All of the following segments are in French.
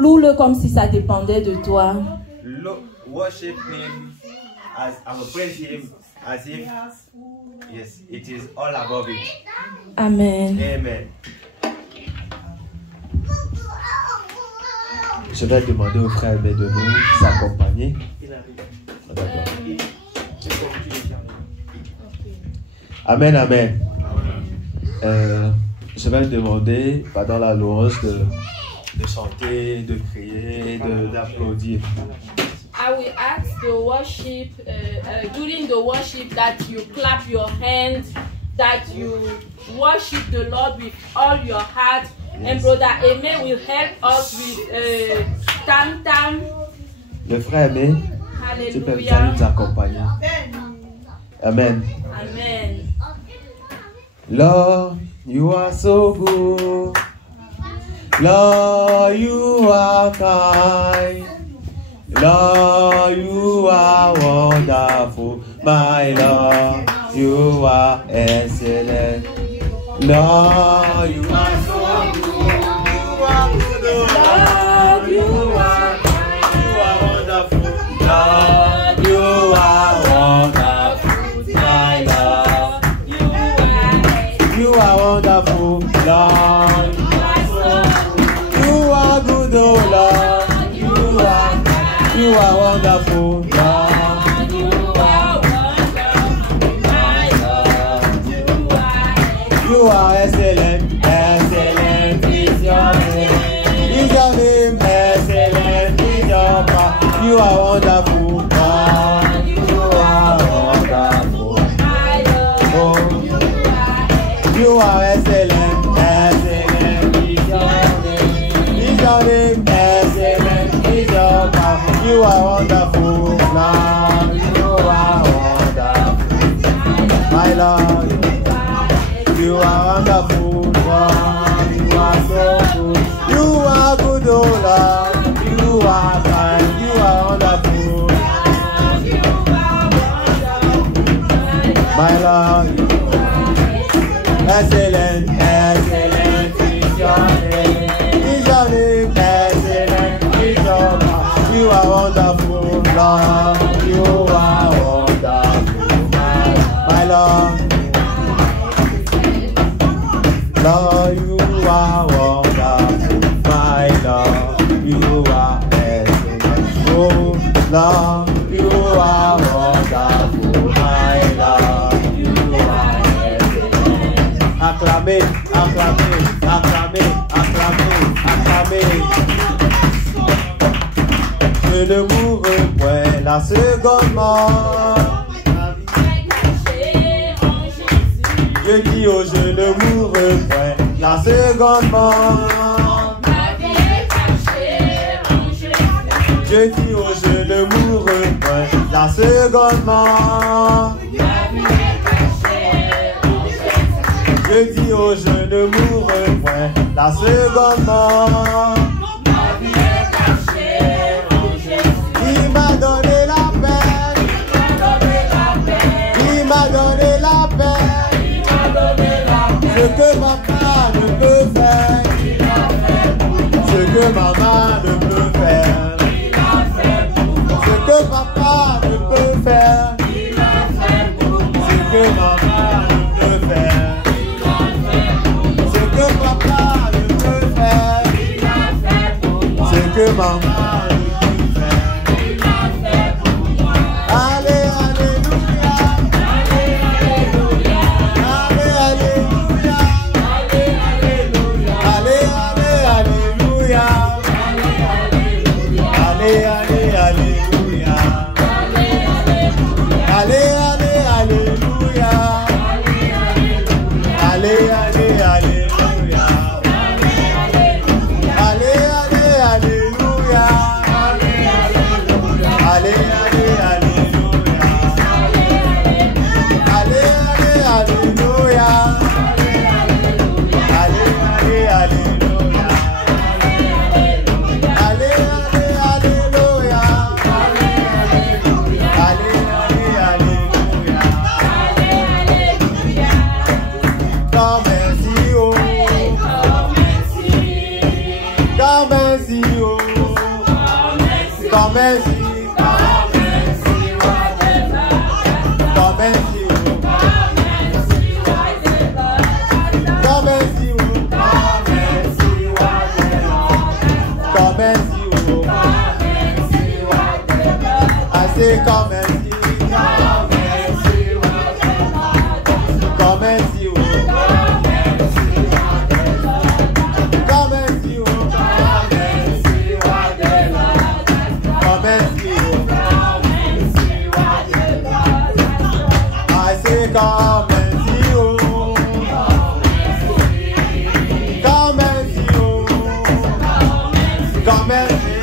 Loue-le comme si ça dépendait de toi. Worship him as praise him as if yes, it is all above it. Amen. Amen. Je vais demander au frère de nous s'accompagner. Amen, amen. Je vais demander pendant la louange de chanter, de crier, d'applaudir. I will ask the worship, during the worship, that you clap your hands, that you worship the Lord with all your heart. Yes. And Brother Aimé will help us with tam tam. Le frère Aimé, tu peux nous accompagner. Amen. Amen. Lord, you are so good. Lord, you are kind. Lord, you are wonderful. My Lord, you are excellent. Lord, you are so good. You are good. Lord, you are kind. You are wonderful. Lord, you are wonderful. My Lord, you are wonderful. Lord, you are good, oh Lord. You are wonderful, Lord. You are wonderful, my Lord. You are excellent, excellent is your name. Is your name, excellent is your power. You are wonderful, Lord. You are wonderful, my Lord. Oh, you are excellent, excellent is your name. Is your name, excellent is your power. You are wonderful, Lord. You are wonderful, my Lord. You are wonderful, Lord. You are so good. You are good, oh Lord. You are kind. You are wonderful, my Lord. Excellent, excellent is your name. Is your name, excellent is your power. You are wonderful, Lord. You are wonderful, my Lord. Lord, you are wonderful, my Lord. You are excellent. Oh, Lord, you are wonderful, my Lord. You are excellent. Acclamez, acclamez, acclamez, acclamez, acclamez. Je ne mourrai point la seconde mort. Je dis oh, je ne mourrai point la seconde mort. Je dis oh, je ne mourrai point la seconde mort. Je dis oh, je ne mourrai point la seconde mort. Il m'a donné la peine. Il m'a donné la peine. Ce que papa ne peut faire. Ce que maman ne peut faire. Ce que papa ne peut faire. Ce que maman ne peut faire. Ce que papa ne peut faire. Ce que maman ne peut faire. Alléluia. Comme ainsi, oh. Comme ainsi. Comme ainsi, oh. Come and see, come and see, I say come and see, come and see, come and see, come and see, I say come and see, come and see, come and see.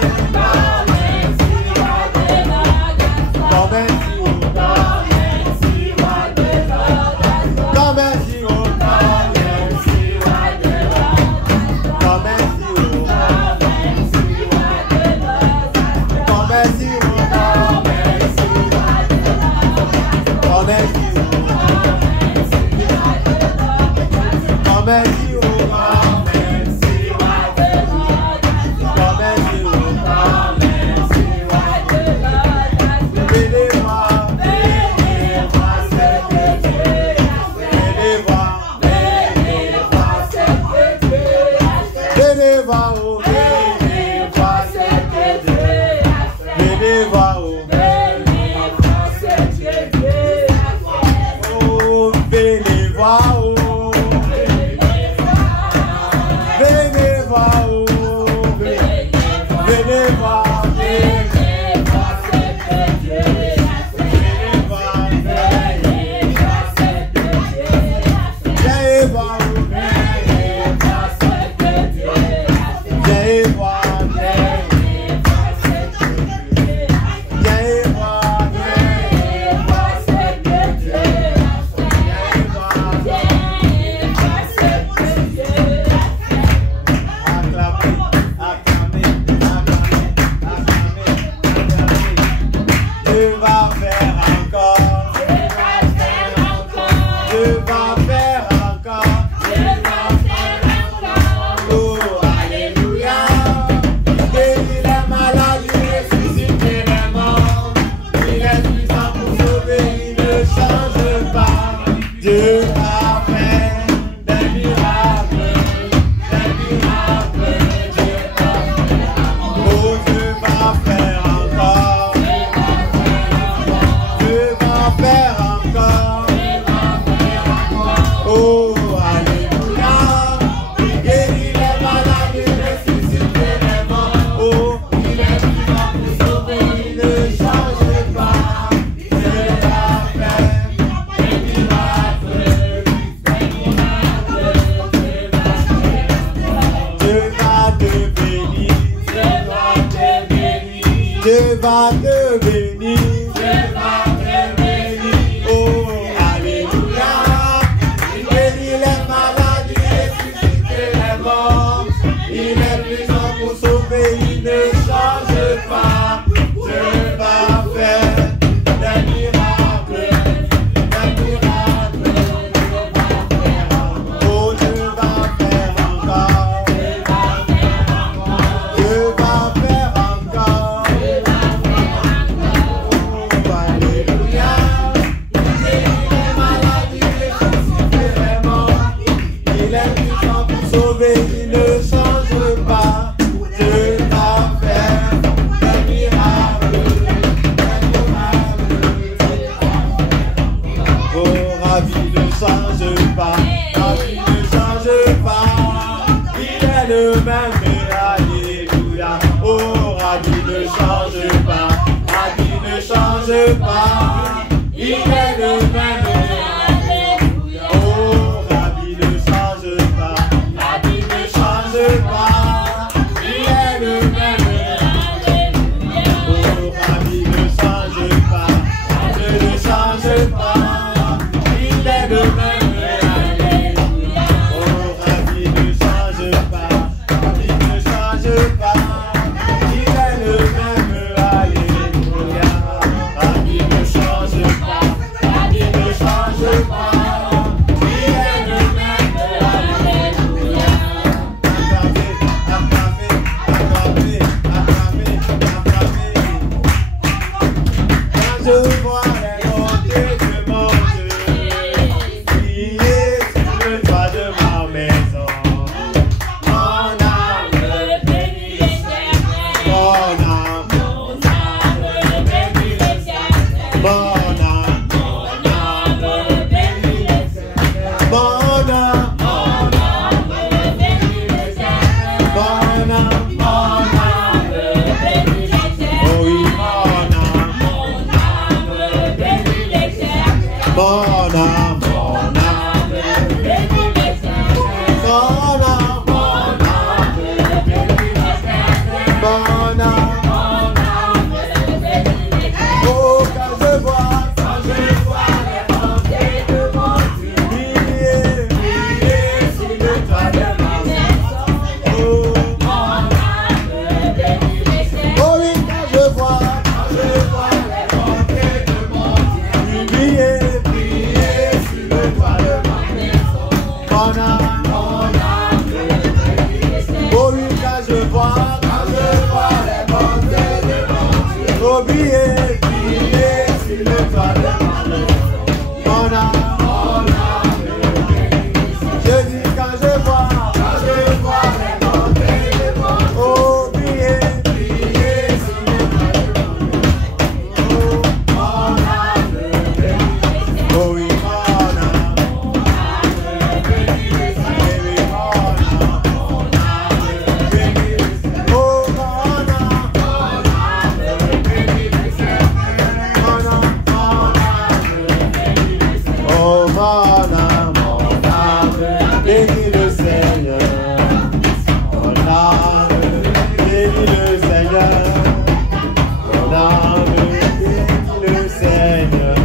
Mon âme bénit le Seigneur.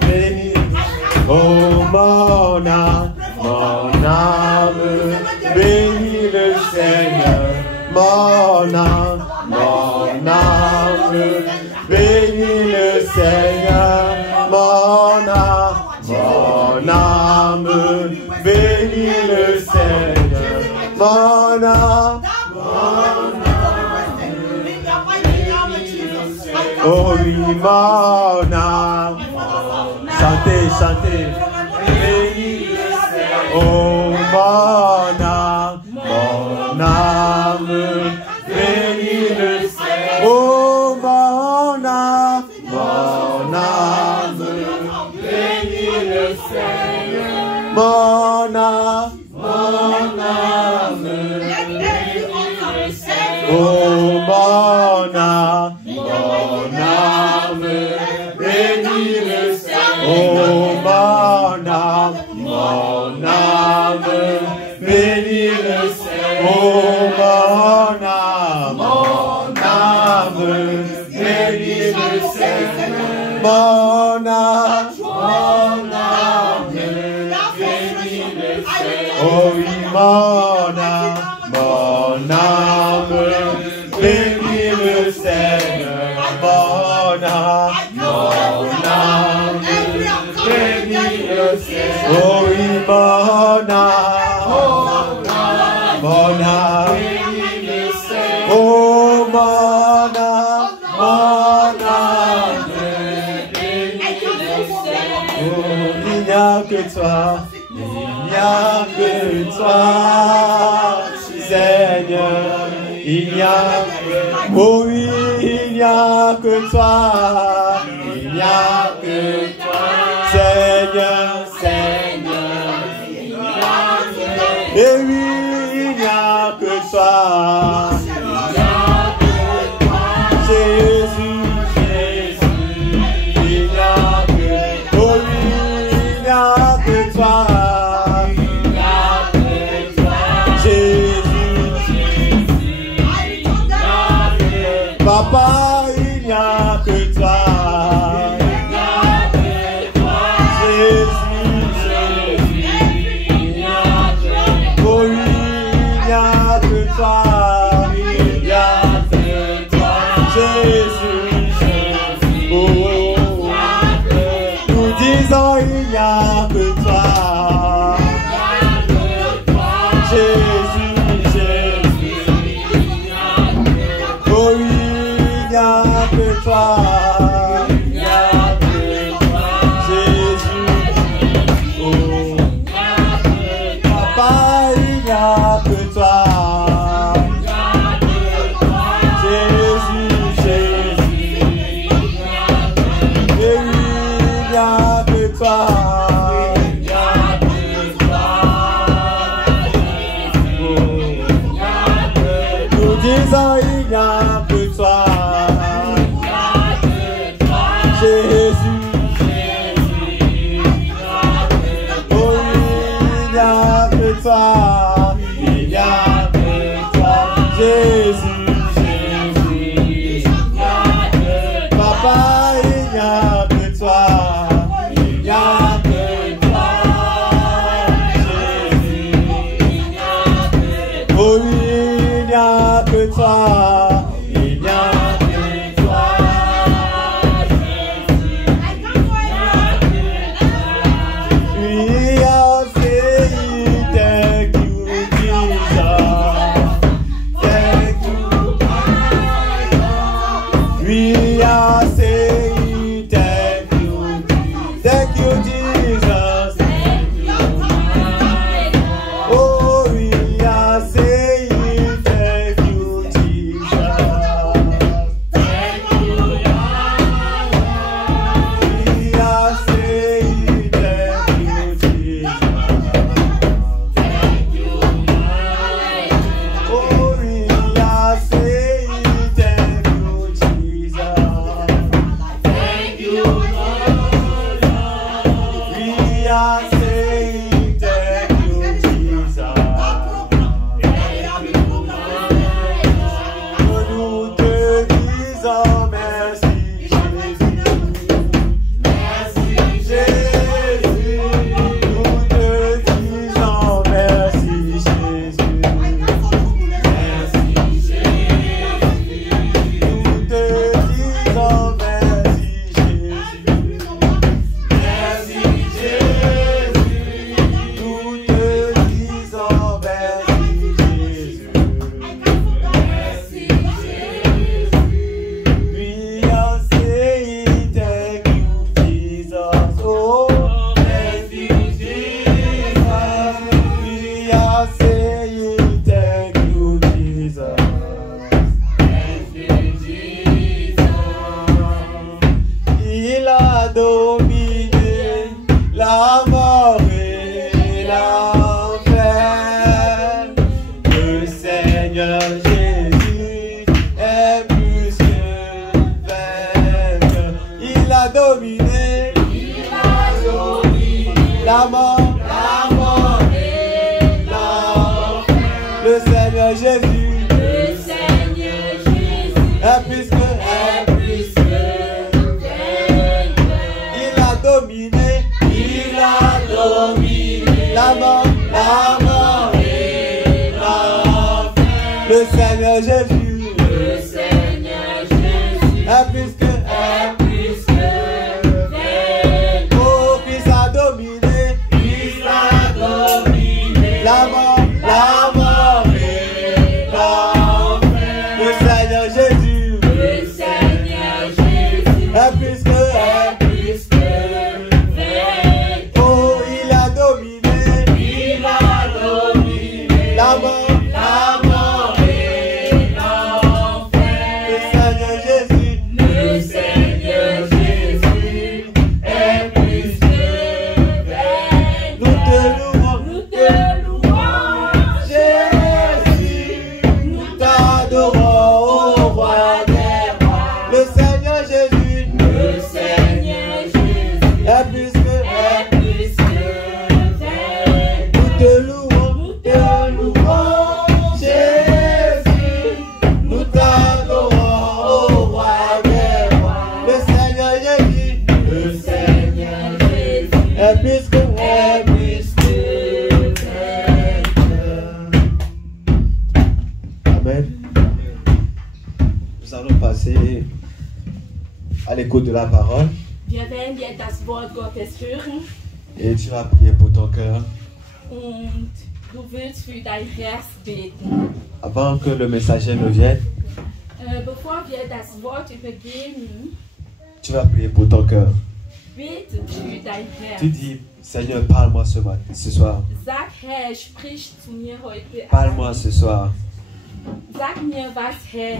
Bénis, oh mon âme bénis le Seigneur. Mon âme bénis le Seigneur. Mon âme bénis le Seigneur. Mon âme. Oh oui, mon âme. Chantez, chantez. Bénis le Seigneur. Oh mon âme bénis le Seigneur. Oh mon âme bénis le Seigneur. Mon âme bénis le Seigneur. Oh mon âme bénis le Seigneur. Oh mon âme bénis le Seigneur. Oh mon âme bénis le Seigneur. Mon âme bénis le Seigneur. Oh oui, mon âme bénis le Seigneur. Mon âme bénis le Seigneur. Oh oui, mon âme bénis le Seigneur. Oh mon âme bénis le Seigneur. Oh, il n'y a que toi, Seigneur. Il n'y a que, oh oui, il n'y a que toi, Seigneur. Et oui, il n'y a que toi, Jésus. Il n'y a que, oh oui, il n'y a que toi, Jésus. Papa, il n'y a que toi, il n'y a que toi, Jésus, oh oui, il n'y a que toi, Jésus, oh, Papa, il n'y a que toi, Jésus, et oui, il n'y a que toi. Nous disons il n'y a que toi, Jésus. Oh oui, il n'y a que toi, Jésus. Papa, il n'y a que toi. Oh oui, il n'y a que toi, il n'y a que toi, we are saying thank you, Jesus, thank you, we are saying thank you, Jesus, oh we are saying thank you, Jesus. Le Seigneur Jésus. Le Seigneur Jésus Est plus que est plus que vainqueur. Oh, Christ a dominé. Christ a dominé La mort et l'enfer. Le Seigneur Jésus. Le Seigneur Jésus Est plus que vainqueur. Oh, il a dominé. Il a dominé La mort. et l'enfer. Le Seigneur Jésus. Le Seigneur Jésus est plus que vainqueur. Nous te louons. Nous te louons, Jésus. Nous t'adorons, ô roi des rois. Le Seigneur Jésus. le Seigneur Jésus Est plus que est plus que vainqueur. nous te louons. Jésus. Nous t'adorons, ô roi des rois. Le Seigneur Jésus. Le Seigneur Jésus Est plus que est plus que vainqueur. Amen. Nous allons passer à l'écoute de la parole Wir werden jetzt das Wort Gottes hören et tu vas prier pour ton cœur. und du willst für dein Herz beten. Avant que le messager ne vienne, Bevor wir das Wort übergeben, tu vas prier pour ton cœur. bete für dein Herz. Tu dis, Seigneur, parle-moi ce soir. Sag, Herr, sprich zu mir heute. Parle-moi ce soir. Sag mir was, Herr.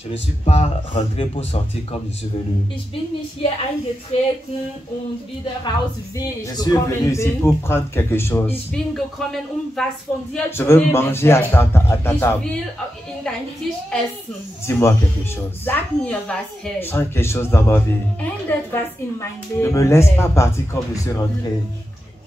Je ne suis pas rentré pour sortir comme je suis venu. Ich bin nicht hier eingetreten und wieder raus, wie Je ich suis gekommen venu ici bin. pour prendre quelque chose. Ich bin gekommen, um was von dir Je zu veux nehmen. manger à Herr. ta Ich table. will in deinen Tisch essen. Dis-moi quelque chose. Sag mir was, Herr. Change quelque chose dans ma vie. Ändert was in mein Ne Leben. me laisse pas Herr. partir comme je suis rentré.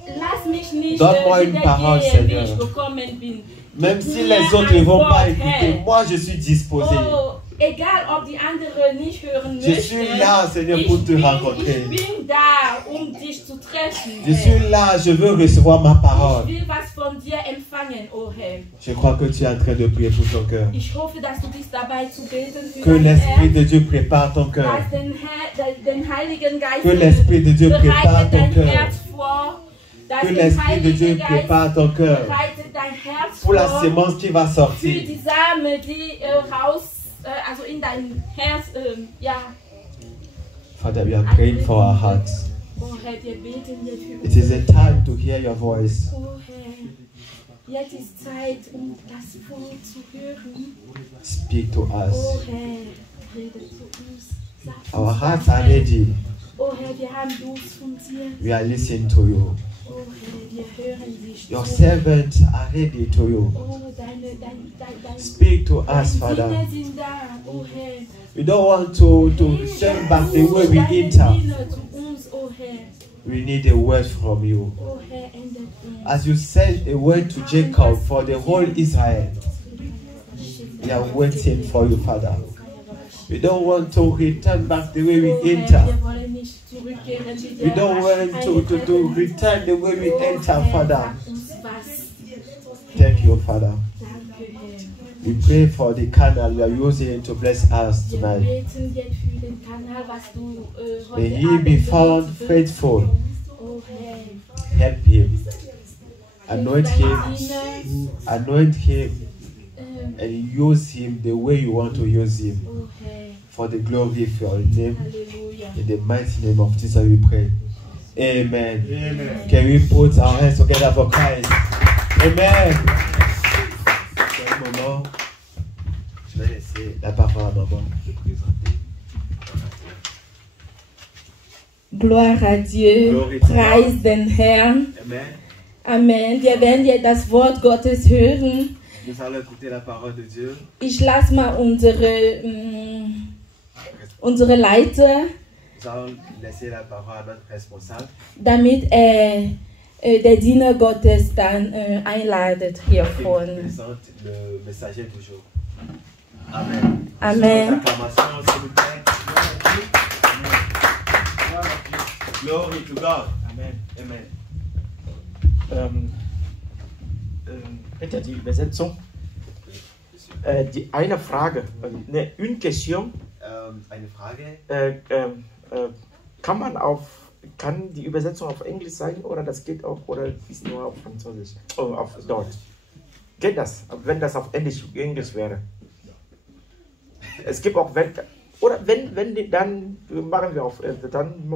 Lass mich nicht Donne-moi une wieder parole, gehen, wie Seigneur. ich gekommen bin. Même si Gib les mir autres ne ein vont pas Wort, écouter, Herr. moi je suis disposé. Oh, egal ob die anderen nicht hören Je möchten. suis là, Seigneur, pour te rencontrer. Ich bin da, um dich zu treffen. Je Herr. suis là, je veux recevoir ma parole. Ich will was von dir empfangen, oh Herr. Je crois que tu es en train de prier pour ton cœur. Ich hoffe, dass du bist dabei zu beten für Que dein l'Esprit Herz, de Dieu prépare ton cœur. dass den Heiligen Geist Que l'Esprit de Dieu prépare bereitet ton dein cœur. Herz vor. Dass Que der l'Esprit de Dieu Heilige Geist prépare ton cœur bereitet dein Herz pour la vor sémence qui va für sortir. die Samen, die also in dein Herz, ja. Father, we are praying for our hearts. Oh Herr, wir beten jetzt für It is a time to hear your voice. Oh Herr, jetzt ist Zeit, um das Wort zu hören. Speak to Oh us. Herr, rede zu uns. Sag Our uns hearts was, are Herr. ready. Oh Herr, wir haben Durst von dir. We are listening to you. Oh Herr, wir hören dich Your zu. servants are ready to you. Oh, deine Speak to us, Father. Diener sind da. Oh Herr. We don't want to turn back the way we Deine enter. Diener zu uns, oh Herr. We need a word from you. Oh Herr, ändert uns. As you sent a word to Jacob for the whole Israel, we are waiting for you, Father. We don't want to return back the way Oh we Herr, enter. wir wollen nicht zurückkehren wie We der don't want to return the way we Oh enter, Herr, Father. sag uns was. Thank you, Father. Danke, Herr. We pray for the canal you are using to bless us Wir tonight. beten jetzt für den Kanal, was du May heute he Abend be found benutzt. faithful. Oh Herr. Help him. Anoint Deine him. Diener, Anoint him ähm, and use him the way you want to use him. oh Herr. For the glory of your name. Halleluja. In the mighty name of Jesus we pray. Amen. Amen. Can we put our hands together for Christ? Amen. C'est un moment. Je vais laisser la parole à maman. Gloire à Dieu. Glory to Preis den Herrn. Amen. Amen. Wir werden jetzt das Wort Gottes hören. Nous allons écouter la parole de Dieu. Ich lasse mal unsere Leiter, Nous allons laisser la parole à notre responsable. damit der Diener Gottes dann einladet hier Qui vorne. présente le messager du jour. Amen. Amen. Acclamation, s'il vous plaît. Glory to God. Amen. Amen. Bitte die Übersetzung. Eine Frage, une question. Eine Frage. Kann die Übersetzung auf Englisch sein oder das geht auch oder ist nur auf Französisch? Oh, auf Deutsch. Geht das, wenn das auf Englisch wäre? Es gibt auch wenn dann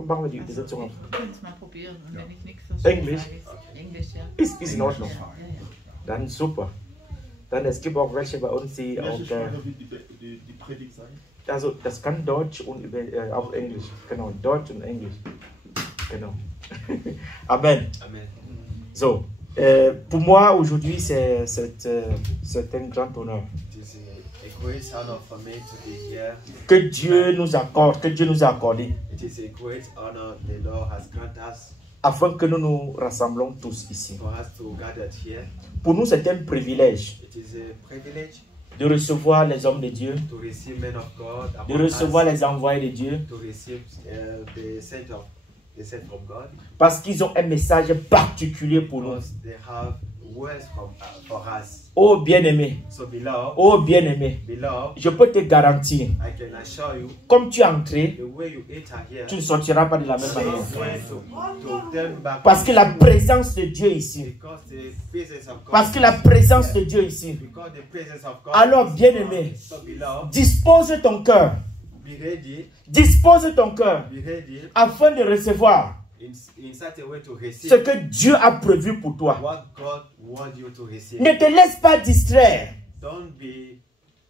machen wir die Übersetzung auf. Wir können es mal probieren und wenn ich nichts verstehe, Englisch. Englisch, ja. Ist in Ordnung. Ja, ja. Dann super. Dann es gibt auch welche bei uns, die auch. Die Predigt sein? Also das kann Deutsch und auch Englisch. Genau, Deutsch und Englisch. Genau. Amen. Amen. So, pour moi aujourd'hui c'est un grand honneur. It is a great honor for me to be here. Que Dieu nous accorde, que Dieu nous a accordé, It is a great honor the Lord has granted us afin que nous nous rassemblons tous ici. for us to gather here. Pour nous c'est un privilège It is a privilege de recevoir les hommes de Dieu, to receive men of God, de among recevoir us, les envoyés de Dieu, to receive the sent from God, parce qu'ils ont un message particulier pour nous. because they have words for us. Oh bien-aimé, So beloved, oh bien-aimé, beloved, je peux te garantir, I can assure you, comme tu es entré, the way you enter here, tu ne sortiras pas de la même is manière. going to turn back. Parce que la présence de Dieu ici, Because the presence of God. parce que la présence de Dieu ici. Because the presence of God. Alors bien-aimé, So beloved, dispose ton cœur, be ready, dispose ton cœur be ready afin de recevoir in such a way to receive ce que Dieu a prévu pour toi. what God wants you to receive. Ne te laisse pas distraire, Don't be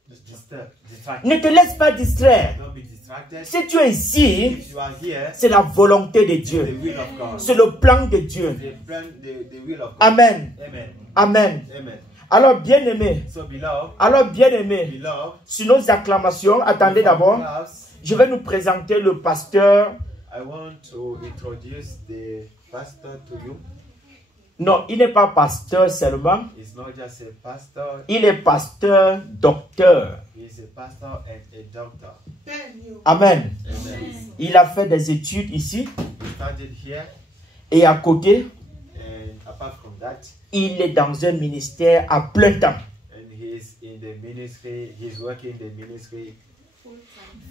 distracted. ne te laisse pas distraire. Don't be distracted. Si tu es ici, If you are here, c'est la volonté de the Dieu, will of God. c'est le plan de Dieu. The plan, the will of God. Amen, Amen. amen. Amen. Alors bien-aimé, So beloved, beloved, sur nos acclamations, attendez d'abord, perhaps je vais nous présenter le pasteur. I want to introduce the pastor to you. Non, il n'est pas pasteur seulement, He's not just a pastor, il est pasteur docteur. he's a pastor and a doctor. Amen. Amen. Il a fait des études ici He started here, et à côté, and apart from that, il est dans un ministère à plein temps. and he's in the ministry, he's working in the ministry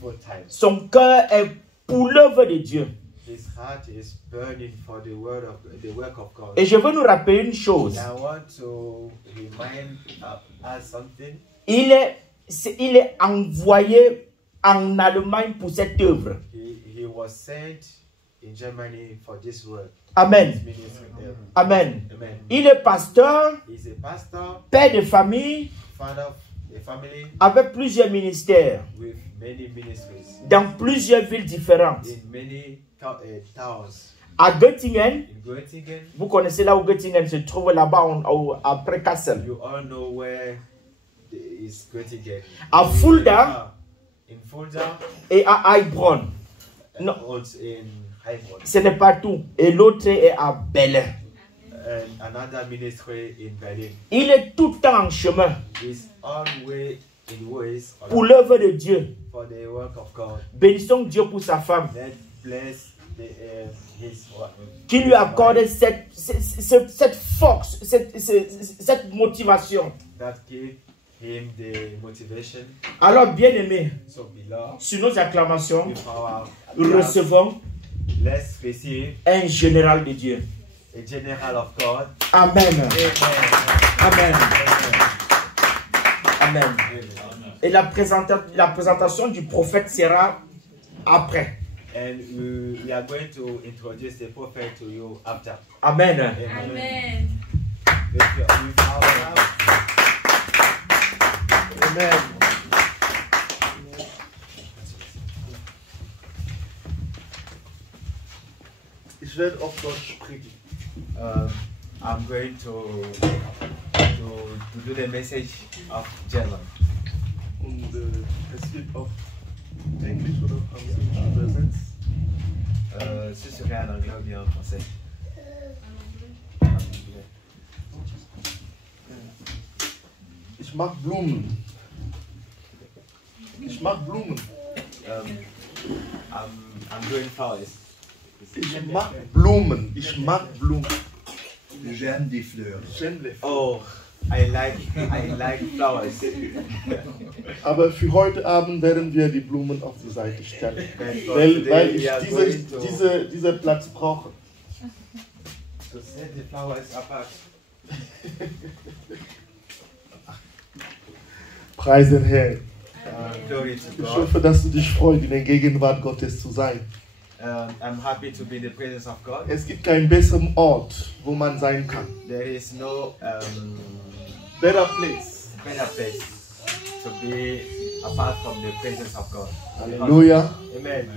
full time. Son cœur est pour l'œuvre de Dieu. His heart is burning for the work of God. Et je veux nous rappeler une chose. I want to remind us something. Il est envoyé en Allemagne pour cette œuvre. He was sent in Germany for this work. Amen. This ministry. Amen. Amen. Il est pasteur, He's a pastor, père de famille, father of a family avec plusieurs ministères, with many ministries dans plusieurs villes différentes. in many towns. À Göttingen, In Göttingen, vous connaissez là où Göttingen se trouve là-bas après Kassel. you all know where is Göttingen. À Fulda In Fulda, et à Heilbronn. Non, also in Heilbronn. ce n'est pas tout. Et l'autre est à Berlin. And another ministry in Berlin. Il est tout le temps en chemin Is always in ways pour l'œuvre de Dieu. for the work of God. Bénissons Dieu pour sa femme, Let's bless his work. qui lui accorde cette force, cette motivation. That give him the motivation. Alors, bien-aimés, So beloved, sur nos acclamations, with our nous recevons let's receive un général de Dieu. a general of God. Amen. Amen. Amen. Amen. Et la présentation du prophète sera après. And we are going to introduce the prophet to you after. Amen. Amen. With our love. Amen. Ich werde auf Deutsch predigen. I'm going to do the message of German. Und es wird auf Englisch oder Französisch übersetzt. Ce serait en anglais ou bien en français? Ich mag Blumen. Ich mag Blumen. I'm doing flowers. Ich mag Blumen. Ich mag Blumen. J'aime des fleurs. J'aime les fleurs. Oh, I like flowers. Aber für heute Abend werden wir die Blumen auf die Seite stellen. But Weil ich we are going to diesen Platz brauche. set the flowers apart. Preis den Herrn. Glory to Ich God. hoffe, dass du dich freust, in der Gegenwart Gottes zu sein. I'm happy to be in the presence of God. Es gibt keinen besseren Ort, wo man sein kann. There is no Better place. better place to be apart from the presence of God. Halleluja. Amen.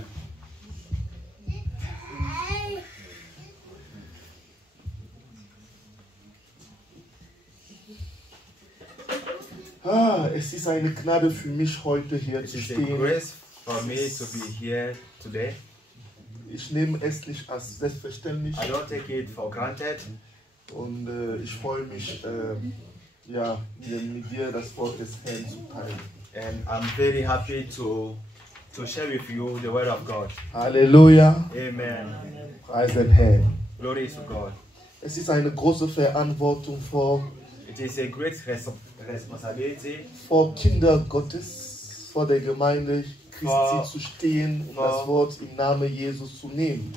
Es ist eine Gnade für mich, heute hier It zu is a stehen. grace for me to be here today. Ich nehme es nicht als selbstverständlich I don't take it for granted. und ich freue mich, mit dir das Wort des Herrn zu teilen. And I'm very happy to share with you the word of God. Halleluja. Amen. Preis den Herrn. Glory to God. Es ist eine große Verantwortung It is a great responsibility vor Kinder Gottes, vor der Gemeinde Christi zu stehen und das Wort im Namen Jesus zu nehmen.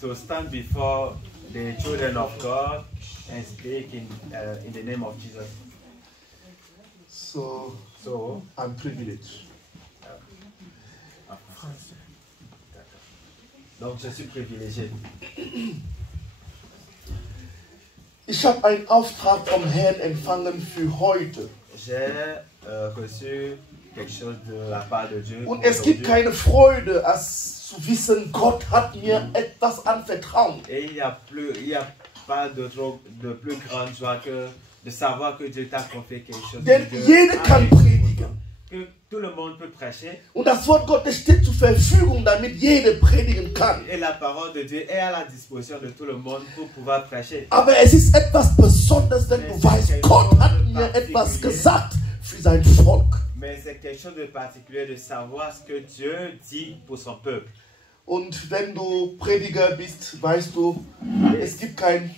to stand before the children of God and speak in the name of Jesus. So I'm privileged. Donc je suis privilégié. Ich habe einen Auftrag vom Herrn empfangen für heute. J'ai reçu quelque chose de la part de Dieu. Und es gibt keine Freude, als zu wissen, Gott hat mir etwas anvertraut. Et il y a pas de plus grande joie que de savoir que Dieu t'a confié quelque chose. Denn que Dieu jeder a kann fait. predigen. Que tout le monde peut prêcher. Und das Wort Gottes steht zur Verfügung, damit jeder predigen kann. Et la parole de Dieu est à la disposition de tout le monde pour pouvoir prêcher. Aber es ist etwas Besonderes, wenn du weißt, Gott hat mir etwas gesagt für sein Volk. Mais c'est quelque chose de particulier de savoir ce que Dieu dit pour son peuple. Und wenn du Prediger bist, weißt du, es gibt keine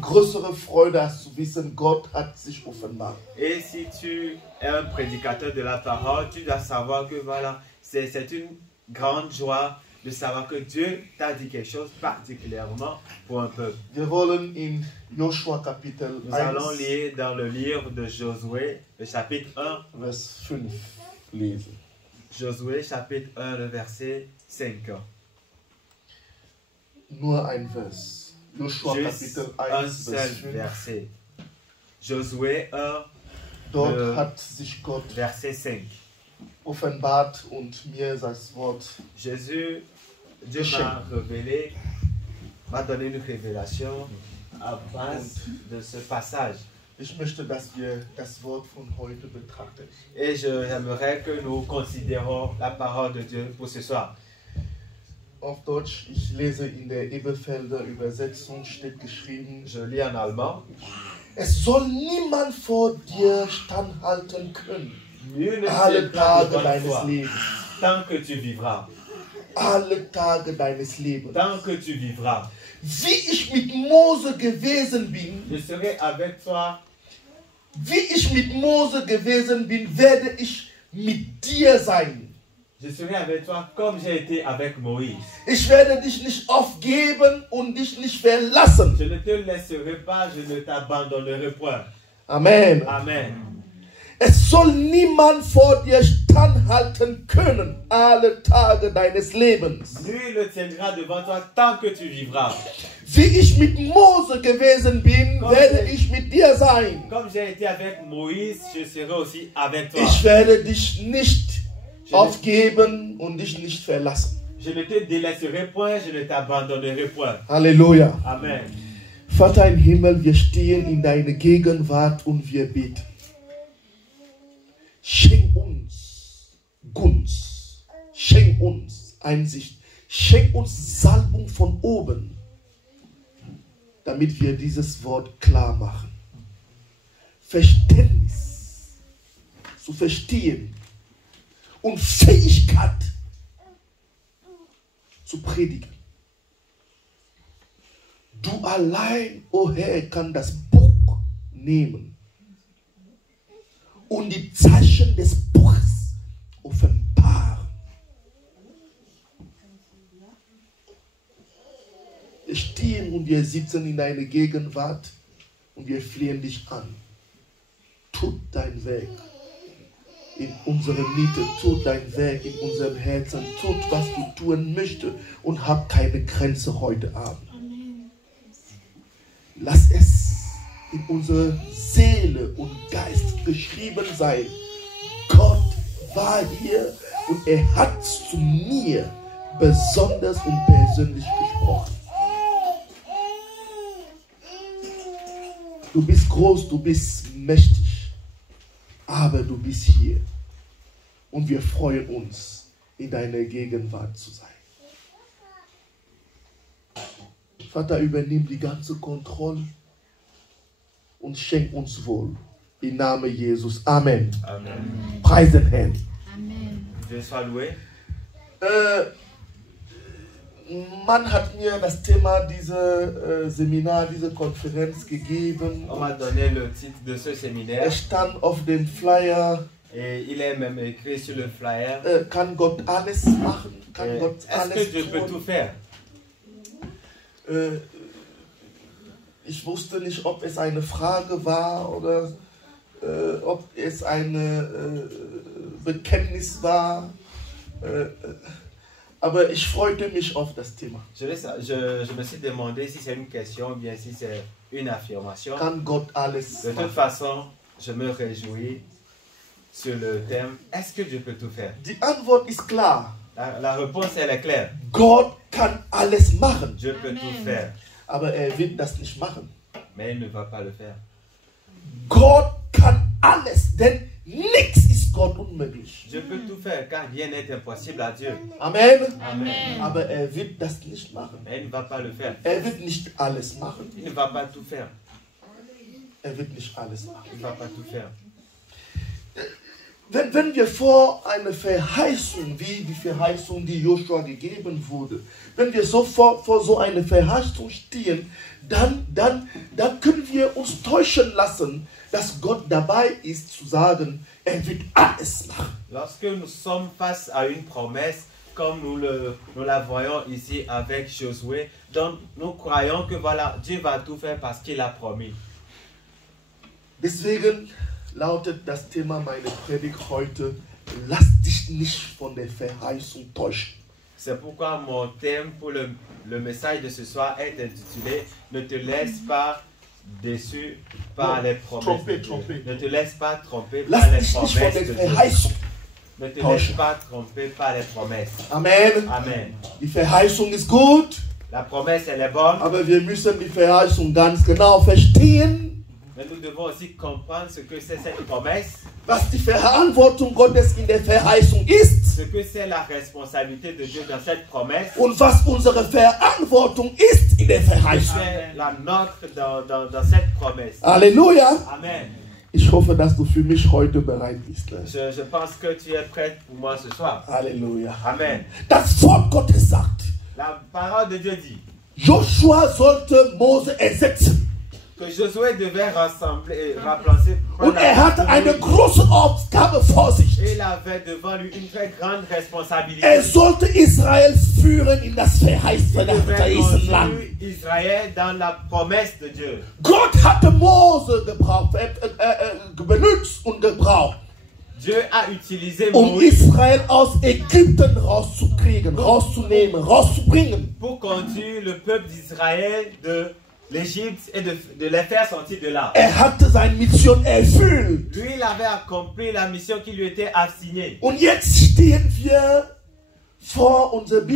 größere Freude, als zu wissen, Gott hat sich offenbart. Et si tu es un prédicateur de la parole, tu dois savoir que voilà, c'est une grande joie de savoir que Dieu t'a dit quelque chose particulièrement pour un peuple. Wir wollen in Joshua Kapitel Nous allons 1, lire dans le livre de Josué, le chapitre 1, Vers 5 lesen. Josué chapitre 1, le verset 5. Nur ein Vers. Joshua Juste Kapitel un 1, seul Vers 5. verset. Josué 1, Dort hat sich Gott verset 5. offenbart und mir das Wort Dieu m'a révélé, m'a donné une révélation à base de ce passage. Ich möchte, dass wir das Wort von heute betrachten. Et j'aimerais que nous considérons la parole de Dieu pour ce soir. Auf Deutsch, ich lese in der Eberfelder Übersetzung, steht geschrieben: Je lis en allemand. Es soll niemand vor dir standhalten können. Nul ne Alle tiendra Tage devant deines toi Lebens. tant que tu vivras. Alle Tage deines Lebens. Tant que tu vivras. Wie ich mit Mose gewesen bin, Je serai avec toi. wie ich mit Mose gewesen bin, werde ich mit dir sein. Je serai avec toi comme j'ai été avec Moïse. Ich werde dich nicht aufgeben und dich nicht verlassen. Je ne te laisserai pas, je ne t'abandonnerai point. Amen. Amen. Es soll niemand vor dir standhalten können, alle Tage deines Lebens. Nul ne tiendra devant toi tant que tu vivras. Wie ich mit Mose gewesen bin, werde ich mit dir sein. Comme j'ai été avec Moïse, je serai aussi avec toi. Ich werde dich nicht aufgeben und dich nicht verlassen. Je ne te délaisserai point, je ne t'abandonnerai point. Halleluja. Amen. Vater im Himmel, wir stehen in deiner Gegenwart und wir beten. Schenk uns Gunst, schenk uns Einsicht, schenk uns Salbung von oben, damit wir dieses Wort klar machen. Verständnis zu verstehen und Fähigkeit zu predigen. Du allein, o Herr, kann das Buch nehmen und die Zeichen des Buches offenbaren. Wir stehen und wir sitzen in deiner Gegenwart und wir flehen dich an. Tut dein Werk in unserer Mitte, tut dein Werk in unserem Herzen, tut, was du tun möchtest und hab keine Grenze heute Abend. Lass es in unserer Seele und Geist geschrieben sein. Gott war hier und er hat zu mir besonders und persönlich gesprochen. Du bist groß, du bist mächtig, aber du bist hier. Und wir freuen uns, in deiner Gegenwart zu sein. Vater, übernimm die ganze Kontrolle und schenk uns wohl. Im Namen Jesus. Amen. Amen. Preis den Herrn. Amen. Dieu soit loué. Man hat mir das Thema dieser Seminar, dieser Konferenz gegeben. On m'a donné le titre de ce séminaire Es stand auf dem Flyer. et il est même écrit sur le flyer. Kann Gott alles machen? Kann Gott Est-ce alles que Dieu peut tun? tout faire? Ich wusste nicht, ob es eine Frage war oder ob es ein Bekenntnis war. Aber ich freute mich auf das Thema. Je me suis demandé si c'est une question ou bien si c'est une affirmation. Kann Gott alles De toute machen? façon, je me réjouis sur le thème « Est-ce que Dieu peut tout faire ?» Die Antwort ist klar. La réponse, elle est claire. Gott kann alles machen, Dieu peut tout faire, aber er wird das nicht machen. mais il ne va pas le faire. Gott kann alles, denn nichts ist Gott unmöglich. Dieu peut tout faire car rien n'est impossible à Dieu. Amen. Amen. Aber er wird das nicht machen. Mais il ne va pas le faire. Er wird nicht alles machen. Il ne va pas tout faire. Er wird nicht alles machen. Il ne va pas tout faire. Wenn wir vor einer Verheißung, wie die Verheißung, die Joshua gegeben wurde, wenn wir so vor so einer Verheißung stehen, dann können wir uns täuschen lassen, dass Gott dabei ist zu sagen, er wird alles machen. Lorsque nous sommes face à une promesse, comme nous la voyons ici avec Josué, donc nous croyons que voilà, Dieu va tout faire parce qu'il a promis. Deswegen lautet das Thema meiner Predigt heute, lass dich nicht von der Verheißung täuschen. C'est pourquoi mon thème pour le message de ce soir est intitulé « Ne te laisse pas déçu par les promesses de Dieu. Tromper. Ne te laisse pas tromper Lass par les dich nicht von promesses der de Dieu. Verheißung. Ne te täuschen. laisse pas tromper par les promesses. Amen. Amen. Die Verheißung ist gut, La promesse, elle est bonne, aber wir müssen die Verheißung ganz genau verstehen. mais nous devons aussi comprendre ce que c'est cette promesse, Was die Verantwortung Gottes in der Verheißung ist ce que c'est la responsabilité de Dieu dans cette promesse, und was unsere Verantwortung ist in der Verheißung. c'est la nôtre dans cette promesse. Halleluja. Amen. Ich hoffe, dass du für mich heute bereit bist. Ne? Je pense que tu es prête pour moi ce soir. Halleluja. Amen. Das Wort Gottes sagt, La parole de Dieu dit Joshua sollte Mose ersetzen. que Josué devait remplacer Und hatte eine große Aufgabe vor sich. et il avait devant lui une très grande responsabilité. Er sollte Israel führen in das Il verheißene devait Land. conduire Israël dans la promesse de Dieu. Gott hatte Mose gebraucht, benutzt und gebraucht, Dieu a utilisé um Moïse Israel aus Ägypten rauszukriegen, rauszunehmen, rauszubringen. pour conduire le peuple d'Israël de l'Égypte et de les faire sortir de là. Er hatte seine Mission erfüllt. Lui, il avait accompli la mission qui lui était assignée. Und jetzt stehen wir vor unserem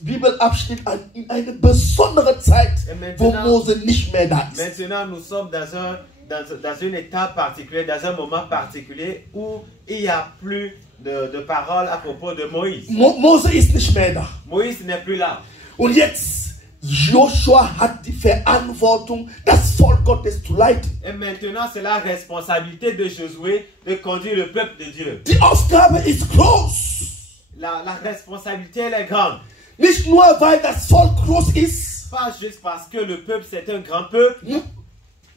Bibelabschnitt in einer besonderen Zeit, wo Mose nicht mehr da ist. Maintenant, nous sommes dans une étape particulière, dans un moment particulier où il n'y a plus de paroles à propos de Moïse. Mose ist nicht mehr da. Moïse n'est plus là. Und jetzt, Joshua hat die Verantwortung, das Volk Gottes zu leiten. Et maintenant, c'est la responsabilité de Josué de conduire le peuple de Dieu. Die Aufgabe ist groß. La responsabilité, elle est grande. Nicht nur, weil das Volk groß ist, Pas juste parce que le peuple, c'est un grand peuple,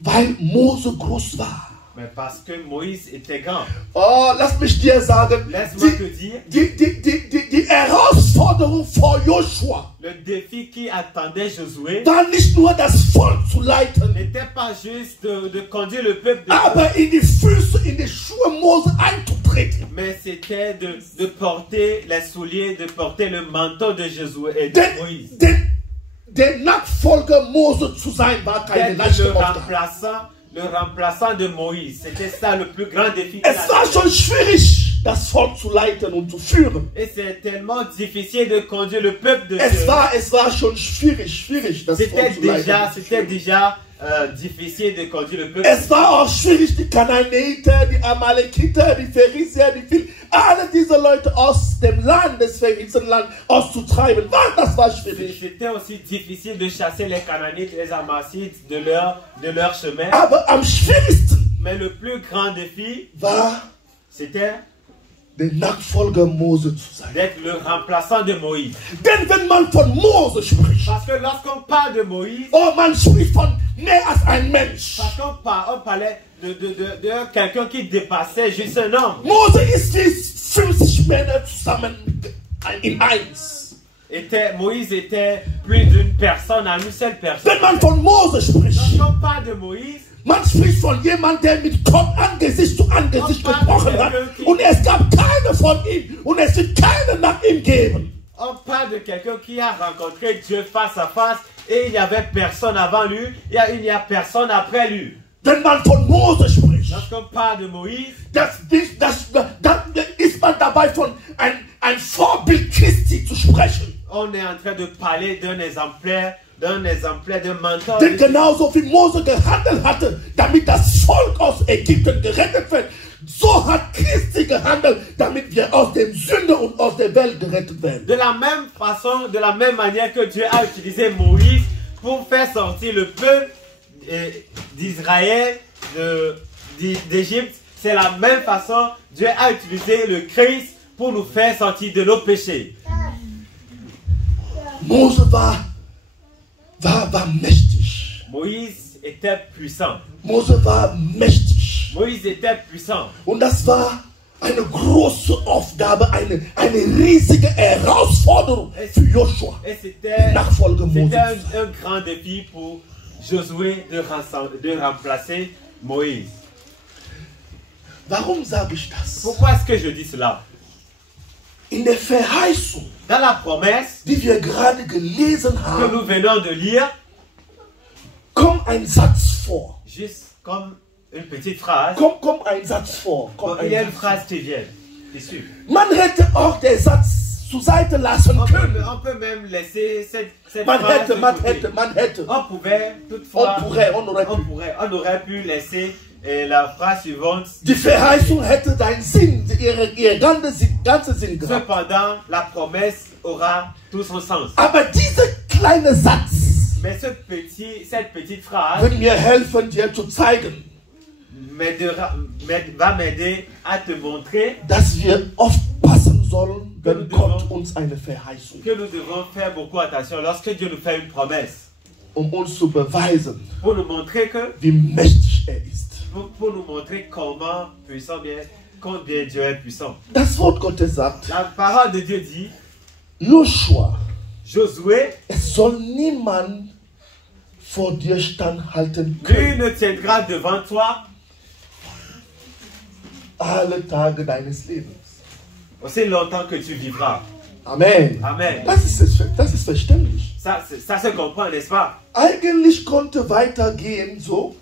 Weil Mose groß war. Mais parce que Moïse était grand. Oh, lass mich dir sagen, Laisse-moi te dire, die Herausforderung vor Joshua le défi qui attendait Josué war nicht nur das Volk zu leiten, n'était pas juste de conduire le peuple de aber in die Füße, in die Schuhe Mose einzutreten. mais c'était de porter les souliers, de porter le manteau de Josué et de Moïse. Der Nachfolger Mose zu sein, war keine D'être leichte Aufgabe. le remplaçant de Moïse. C'était ça le plus grand défi. Es war schon schwierig, das Volk zu leiten und zu führen. Et c'est tellement difficile de conduire le peuple de Es Dieu. war schon schwierig, das Volk zu leiten. C'était déjà difficile de conduire le peuple. Es war auch schwierig, die Kanaaniter, die Amalekiter, die Pharisäer, alle diese Leute aus dem Land, des Pharisäerland auszutreiben. Das war schwierig. C'était aussi difficile de chasser les Canaanites et les Amassites de leur chemin. Aber am schwierigsten Mais le plus grand défi, war, c'était der Nachfolger Mose zu sein. d'être le remplaçant de Moïse. Denn wenn man von Mose spricht, Parce que lorsqu'on parle de Moïse, oh, man spricht von mehr als ein Mensch. parce on parlait de quelqu'un qui dépassait juste un homme. Mose ist wie 50 Männer zusammen in eins. Moïse était plus d'une personne en une seule personne. Wenn man von Mose spricht, Lorsqu'on parle de Moïse, man spricht von jemandem, der mit Gott Angesicht zu Angesicht gesprochen hat. Und es gab keine von ihm. Und es wird keine nach ihm geben. on parle de quelqu'un qui a rencontré Dieu face à face et il n'y avait personne avant lui, il n'y a personne après lui. Wenn man von Mose spricht, Lorsqu'on parle de Moïse, das ist man dabei, von ein Vorbild Christi zu sprechen. on est en train de parler d'un exemplaire de mentor. Denn genauso wie Mose gehandelt hatte, damit das Volk aus Ägypten gerettet wird, so hat Christi gehandelt, damit wir aus dem Sünde und aus der Welt gerettet werden. De la même façon, de la même manière que Dieu a utilisé Moïse pour faire sortir le peuple d'Israël d'Égypte, c'est la même façon Dieu a utilisé le Christ pour nous faire sortir de nos péchés. Mose war mächtig. Moïse était puissant. Mose war mächtig. Moïse était puissant. Und das war eine große Aufgabe, eine riesige Herausforderung für Joshua. Et c'était Nachfolger Mose. un grand défi pour Josué de remplacer Moïse. Warum sage ich das? Pourquoi est-ce que je dis cela? In der Verheißung, Dans la promesse die wir gerade gelesen que haben, nous venons de lire, kommt ein Satz vor. juste comme une petite phrase, Kommt ein Satz vor. il y a une phrase qui vient, qui suit. Man hätte auch den Satz zur Seite lassen können. On peut même laisser cette Man phrase hätte, de man côté. hätte, man hätte. On pouvait, toutefois, On aurait pu laisser la phrase suivante. Die Verheißung hätte deinen Sinn, ihr ganzen Sinn gehabt. Cependant, la promesse aura tout son sens. Aber dieser kleine Satz Mais cette petite phrase wird mir helfen, dir zu zeigen, va m'aider à te montrer dass wir aufpassen sollen, wenn Gott uns eine Verheißung que nous devons faire beaucoup attention lorsque Dieu nous fait une promesse. uns zu beweisen, Pour nous montrer wie mächtig ist. pour nous montrer combien Dieu est puissant. Das Wort Gottes sagt, La parole de Dieu dit, Joshua, Josué, es soll niemand vor dir standhalten nul können, ne tiendra devant toi alle Tage deines Lebens. aussi longtemps que tu vivras. Amen. Amen. Das ist verständlich. Ça se comprend, n'est-ce pas? Eigentlich konnte weitergehen so,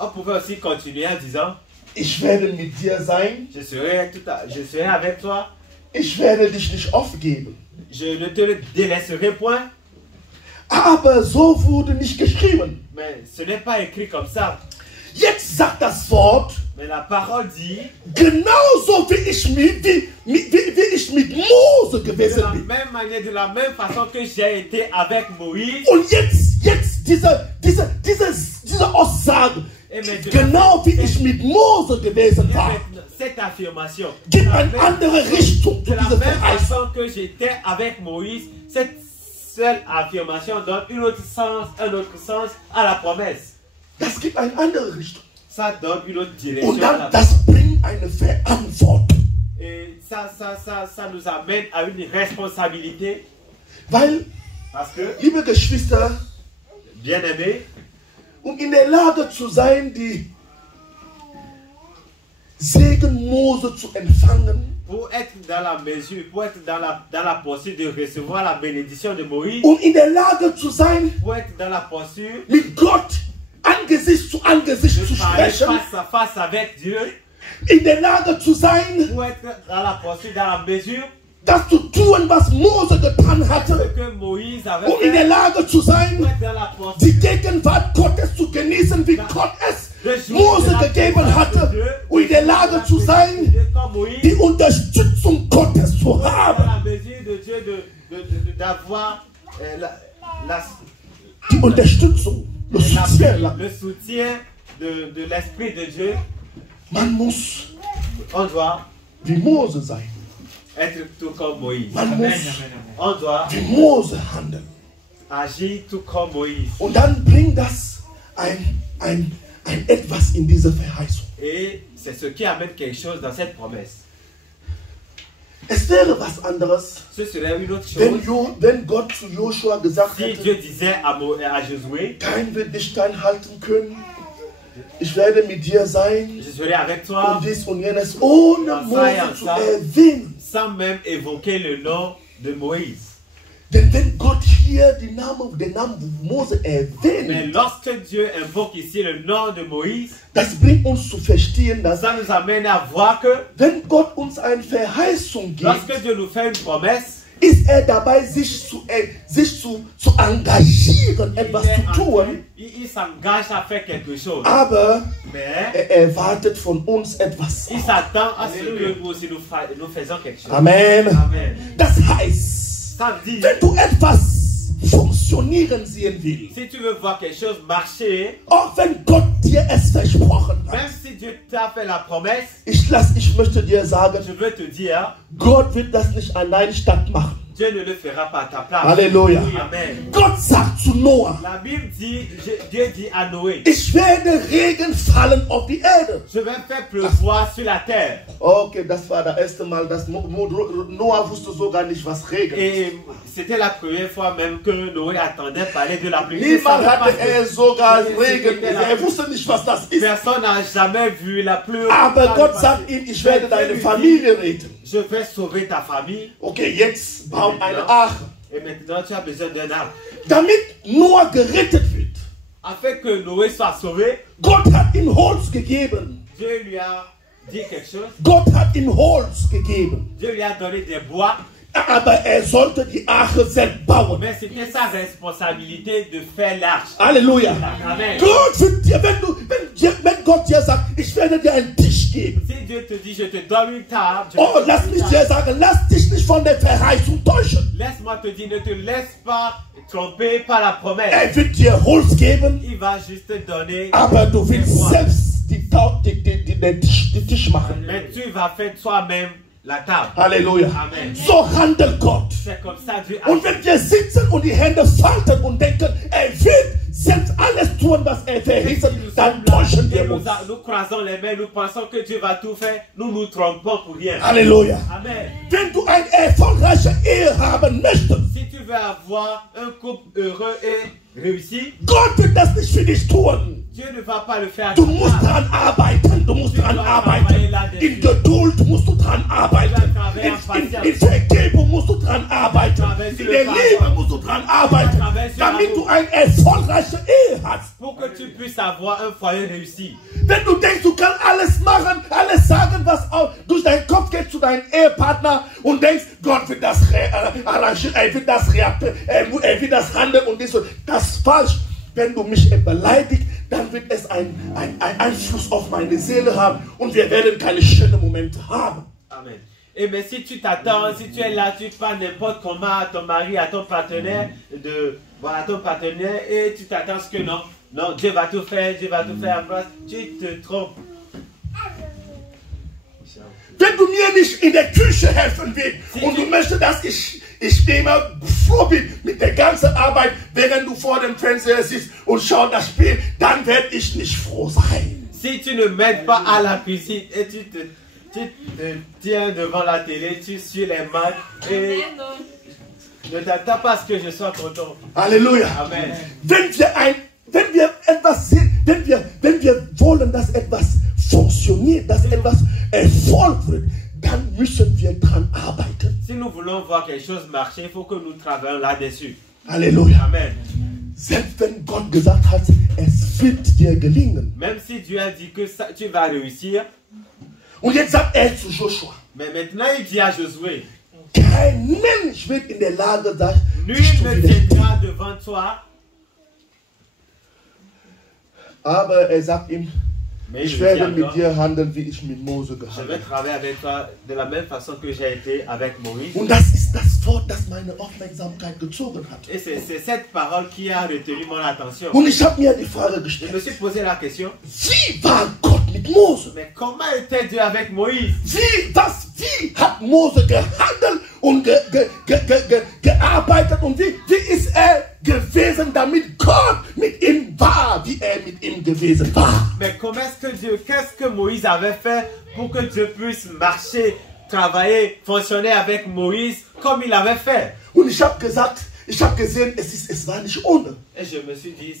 On pouvait aussi continuer en disant, ich werde mit dir sein, je serai avec toi, ich werde dich nicht aufgeben. je ne te délaisserai point. Aber so wurde nicht geschrieben. Mais ce n'est pas écrit comme ça. Jetzt sagt das Wort, Mais la parole dit, genauso wie ich mit Mose de gewesen la bin. même manière, de la même façon que j'ai été avec Moïse, Und jetzt diese Aussage, et maintenant, genau wie ich mit Mose gewesen et war, maintenant, cette affirmation, gibt eine andere Richtung de zu la dieser même Verheißung. façon que j'étais avec Moïse, cette seule affirmation donne un autre sens à la promesse. Das gibt eine andere Richtung. Ça donne une autre direction. Und dann, das bringt eine Verantwortung. Et ça nous amène à une responsabilité. Weil, Parce que, liebe Geschwister, bien-aimés, um in der Lage zu sein, die Segen Mose zu empfangen, pour être dans la mesure, pour être dans la posture de recevoir la bénédiction de Moïse, um in der Lage zu sein, pour être dans la posture mit Gott Angesicht zu Angesicht de zu parler sprechen, face à face avec Dieu, in der Lage zu sein, pour être dans la posture, dans la mesure das zu tun, was Mose getan ce hatte, que Moïse avait um in der fait, Lage zu pour sein, être dans la posture die Gegenwart Gottes zu genießen, wie Gott es Mose gegeben hatte, um in der Lage zu sein, comme Moïse, die Unterstützung Gottes zu dans haben, la mesure de Dieu d'avoir die Unterstützung, le soutien. le soutien de l'Esprit de Dieu. Man muss On doit wie Mose sein. être tout comme Moïse. Man muss On doit wie Mose handeln. agir tout comme Moïse. Und dann bringt das ein etwas in diese Verheißung. Et c'est ce qui amène quelque chose dans cette promesse. Es wäre was anderes, Ce serait une autre chose. wenn Gott zu Joshua gesagt Si hätte, Dieu disait à Josué, kein wird dich klein halten können. Ich werde mit dir sein. je serai avec toi, Und dies und jenes, ohne Mose zu erwähnen. sans même évoquer le nom de Moïse. Denn wenn Gott hier den Namen Mose Mais erwähnt, lorsque Dieu invoque ici le nom de Moïse, das bringt uns zu verstehen, dass ça nous amène à voir que wenn Gott uns eine Verheißung gibt, lorsque Dieu nous fait une promesse, ist er dabei, sich zu engagieren, etwas zu tun, il s'engage à faire quelque chose. aber Mais er erwartet von uns etwas. il s'attend à ce que nous aussi nous faisons quelque chose. Amen. Amen. Das heißt, Ça dit, wenn du etwas funktionieren sehen willst, si tu veux voir quelque chose marcher, auch wenn Gott dir es versprochen même hat, si Dieu t'a fait la promesse, ich möchte dir sagen, je veux te dire, Gott wird das nicht allein statt machen. Dieu ne le fera pas à ta place. Halleluja. Amen. Gott sagt zu Noah, La Bible dit, Dieu dit à Noé, ich werde Regen fallen auf die Erde. je vais faire pleuvoir sur la terre. Okay, das war das erste Mal, dass Noah wusste sogar nicht, was Regen ist. Et c'était la première fois même que Noé attendait parler de la pluie. Niemand hatte sogar Regen. Er wusste nicht, was das ist. Personne n'a jamais vu la pluie. Aber Gott sagt ihm, ich werde deine Familie retten. Je vais sauver ta famille. Okay, jetzt bauen eine Arche. Et maintenant tu as besoin d'un arbre. Damit Noah gerettet wird, Afin que Noé soit sauvé, Gott hat ihm Holz gegeben. Dieu lui a dit quelque chose. Gott hat ihm Holz gegeben. Dieu lui a donné des bois. Aber er sollte die Arche selbst bauen. Mais c'était sa responsabilité de faire l'arche. Halleluja. Amen. Gott wird dir, wenn Gott dir sagt, ich werde dir einen Tisch geben. Si Dieu te dit, je te donne une table, Oh, lass mich dir sagen, lass dich nicht von der Verheißung täuschen. laisse-moi te dire, ne te laisse pas tromper par la promesse. Er wird dir Holz geben, Il va juste te donner aber du des willst bois. selbst den Tisch machen. Mais tu vas faire toi-même la table. Halleluja. Amen. So handelt Gott. C'est comme ça Dieu Und wenn wir sitzen und die Hände falten und denken, er wird selbst alles tun, was er verheißt, dann täuschen wir uns. Nous croisons les mains, nous pensons que Dieu va tout faire, nous nous trompons pour rien. Halleluja. Amen. Wenn du eine erfolgreiche Ehe haben möchtest, Si tu veux avoir un couple heureux et réussi, Gott wird das nicht für dich tun. Dieu ne va pas le faire à Du ta musst place. dran arbeiten, du musst dran arbeiten. In Geduld musst du dran arbeiten. In Vergebung musst du dran arbeiten. In der Liebe musst du dran arbeiten. Damit du eine erfolgreiche Ehe hast. Pour que tu puisses avoir un foyer réussi. Wenn du denkst, du kannst alles machen, alles sagen, was auch durch deinen Kopf geht zu deinem Ehepartner und denkst, Gott wird das arrangieren, er wird das handeln und dies und das ist falsch. Wenn du mich beleidigst, dann wird es einen Einfluss auf meine Seele haben und wir werden keine schönen Momente haben. Amen. Et mais si tu t'attends, si tu es là, tu parles n'importe comment à ton mari, à ton partenaire, et tu t'attends que non, Dieu va tout faire en place, tu te trompes. wenn du mir nicht in der Küche helfen willst und du möchtest, dass ich immer froh bin mit der ganzen Arbeit, während du vor dem Fernseher sitzt und schaust das Spiel, dann werde ich nicht froh sein. Si tu ne m'aides pas à la cuisine et tu te tiens devant la télé, tu suis les matchs et ne t'attends pas à ce que je sois content. Halleluja. Amen. Wenn wir etwas sehen, wenn wir wollen, dass etwas funktioniert, dass etwas Erfolg wird, dann müssen wir dran arbeiten. Si nous voulons voir quelque chose marcher, il faut que nous travaillions là-dessus. Halleluja. Amen. Selbst wenn Gott gesagt hat, es wird dir gelingen. Même si Dieu a dit que ça, tu vas réussir, Und jetzt sagt er zu Joshua, mais maintenant il dit à Josué, kein Mensch wird in der Lage sein, nul dich zu ne widerstehen. tiendra devant toi. Aber er sagt ihm, Mais ich il werde dit mit encore, dir handeln, wie ich mit Mose je vais gehandelt habe. travailler avec toi de la même façon que j'ai été avec Moïse. Und das ist das Wort, das meine Aufmerksamkeit gezogen hat. Et c'est cette parole qui a retenu mon attention. Und ich habe mir die Frage Je me gestellt, suis posé la question, wie war Gott mit Mose? mais comment était Dieu avec Moïse? Wie hat Mose gehandelt und gearbeitet und wie ist er gewesen, damit Gott mit ihm war, wie er mit ihm gewesen war? Mais comment est-ce que Dieu, qu'est-ce que Moïse avait fait pour que Dieu puisse marcher, travailler, fonctionner avec Moïse comme il avait fait? Und ich habe gesehen, es war nicht ohne. Et je me suis dit,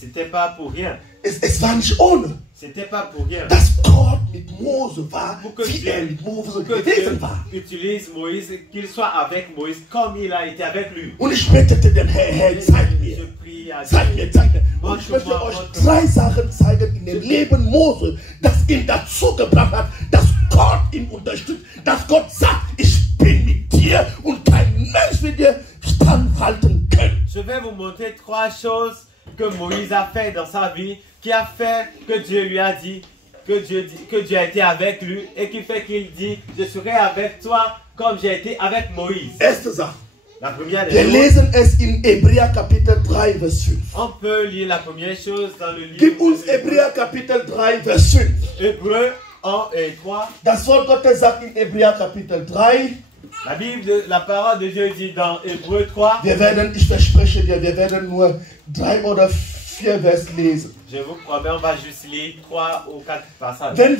c'était pas pour rien. Es war nicht ohne, C'était pas pour rien. dass Gott mit Mose war, Pour que wie Dieu, er mit Mose que gewesen Dieu war. utilise Moïse, qu'il soit avec Moïse comme il a été avec lui. Und ich betete den Herr, zeig Je mir. prie à Zeig Dieu. mir, zeig mir. Und ich möchte euch 3 Sachen zeigen in dem Leben Mose, das ihn dazu gebracht hat, dass Gott ihn unterstützt, dass Gott sagt, ich bin mit dir und kein Mensch wird dir standhalten können. Je vais vous montrer 3 choses que Moïse a fait dans sa vie, qui a fait que Dieu lui a dit, que Dieu a été avec lui et qui fait qu'il dit, je serai avec toi comme j'ai été avec Moïse. Erste Sache. La première Wir des choses, lesen es in Hebräer Kapitel 3, Vers 5. on peut lire la première chose dans le livre Gib uns Hebräer Kapitel 3, Vers 5. Hébreux 1 et 3. Das Wort Gottes sagt in Hebräer Kapitel 3, La Bible, la parole de Dieu dit dans Hébreux 3, ich verspreche dir, wir werden nur 3 oder 4 Vers lesen. je vous promets, on va juste lire 3 ou 4 passages. Wenn